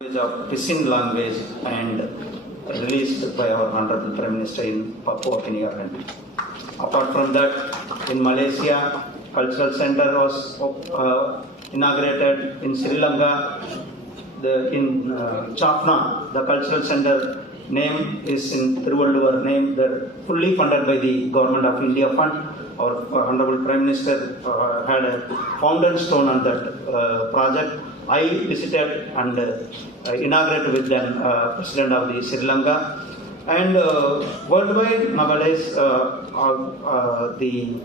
Of Pisin language and released by our Honorable Prime Minister in Papua New Guinea. Apart from that, in Malaysia, Cultural Center was inaugurated. In Sri Lanka, in Jaffna, the Cultural Center name is in Thiruvalluvar name, fully funded by the Government of India Fund. Our Honorable Prime Minister had a foundation stone on that project. I visited and inaugurated with the President of the Sri Lanka. And worldwide nowadays, the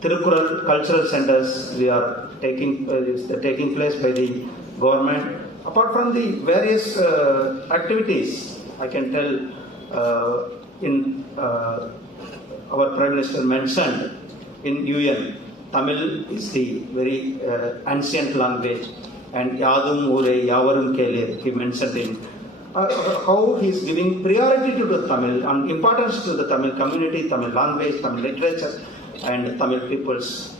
Tirukural cultural centers we are taking place by the government. Apart from the various activities, I can tell in our Prime Minister mentioned in UN, Tamil is the very ancient language. And Yadum Ure Yavarum Kelir, he mentioned in how he is giving priority to the Tamil and importance to the Tamil community, Tamil language, Tamil literature, and Tamil people's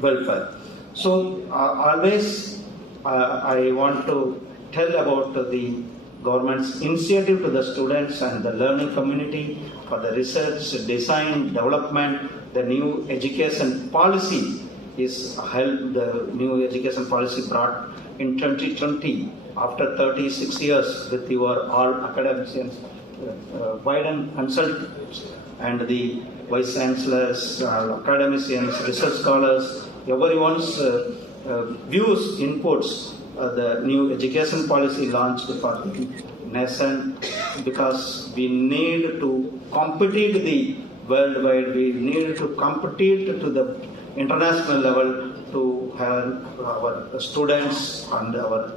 welfare. So always I want to tell about the government's initiative to the students and the learning community for the research, design, development, the new education policy is held. The new education policy brought in 2020, after 36 years with your all academicians, Biden consultants and the vice chancellors, academicians, research scholars, everyone's views, inputs, the new education policy launched for the nation, because we need to compete the worldwide, we need to compete to the international level to have our students and our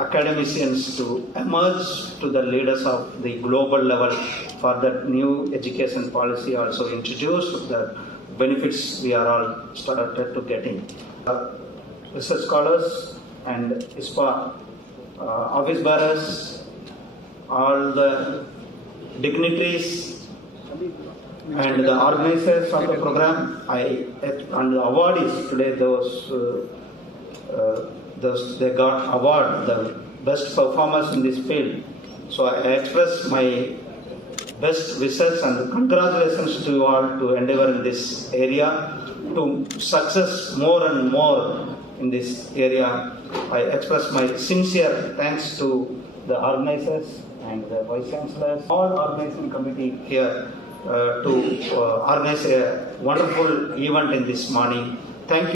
academicians to emerge to the leaders of the global level. For that new education policy also introduced the benefits we are all started to getting. Research scholars and ISPA office bearers, all the dignitaries and the organizers of the program, and the awardees today, they got award, the best performers in this field. So I express my best wishes and congratulations to you all to endeavor in this area, to success more and more in this area. I express my sincere thanks to the organizers and the vice chancellors, all organizing committee here to organize a wonderful event in this morning. Thank you.